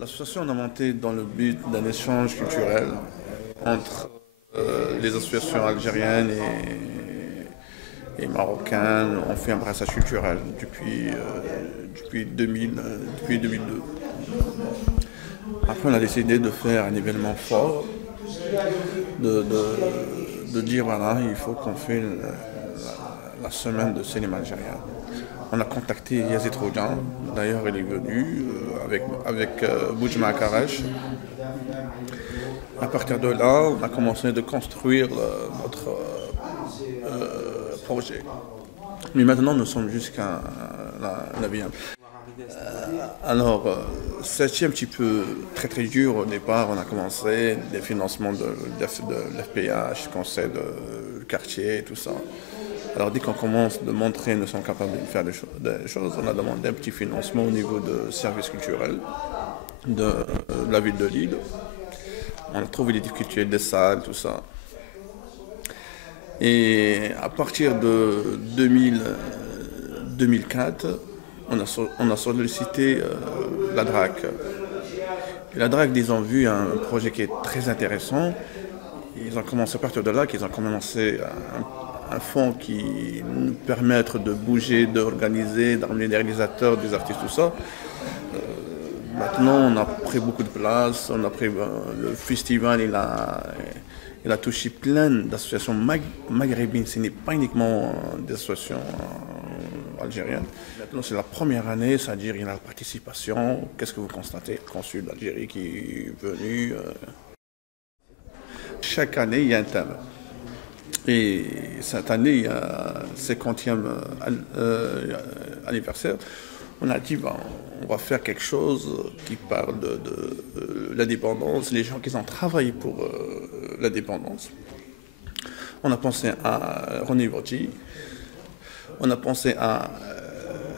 L'association a monté dans le but d'un échange culturel entre les associations algériennes et marocaines. On fait un brassage culturel depuis 2000, depuis 2002. Après, on a décidé de faire un événement fort, de dire voilà, il faut qu'on fait la semaine de cinéma algérien. On a contacté Yazid Rougan, d'ailleurs il est venu avec Boujma Karash. À partir de là, on a commencé de construire notre projet. Mais maintenant, nous sommes jusqu'à la VM. Alors, c'était un petit peu très très dur au départ. On a commencé des financements de l'FPH, conseil de quartier, tout ça. Alors, dès qu'on commence de montrer que nous sommes capables de faire des choses, on a demandé un petit financement au niveau de services culturels de la ville de Lille. On a trouvé les difficultés des salles, tout ça. Et à partir de 2004, on a sollicité la DRAC. Et la DRAC, ils ont vu un projet qui est très intéressant. Ils ont commencé à partir de là, qu'ils ont commencé un fonds qui nous permet de bouger, d'organiser, d'amener des réalisateurs, des artistes, tout ça. Maintenant, on a pris beaucoup de place, on a pris le festival, il a touché plein d'associations maghrébines, ce n'est pas uniquement des associations algériennes. Maintenant, c'est la première année, c'est-à-dire il y a la participation. Qu'est-ce que vous constatez? Le consul d'Algérie qui est venu. Chaque année, il y a un thème. Et cette année, il y a 50e anniversaire. On a dit, ben, on va faire quelque chose qui parle de l'indépendance, les gens qui ont travaillé pour l'indépendance. On a pensé à René Wauty, on a pensé à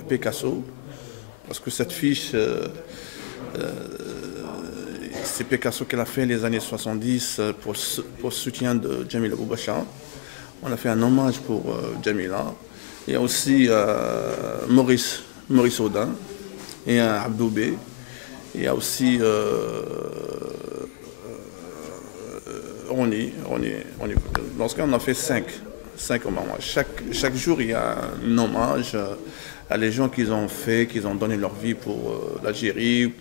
Picasso, parce que cette fiche, c'est Picasso qui l'a fait les années 70 pour le soutien de Jamila Boubacha. On a fait un hommage pour Jamila. Il y a aussi Maurice Audin et Abdoubé. Il y a aussi Ronnie. Dans ce cas, on a fait cinq hommages. Chaque jour, il y a un hommage à les gens qui ont donné leur vie pour l'Algérie,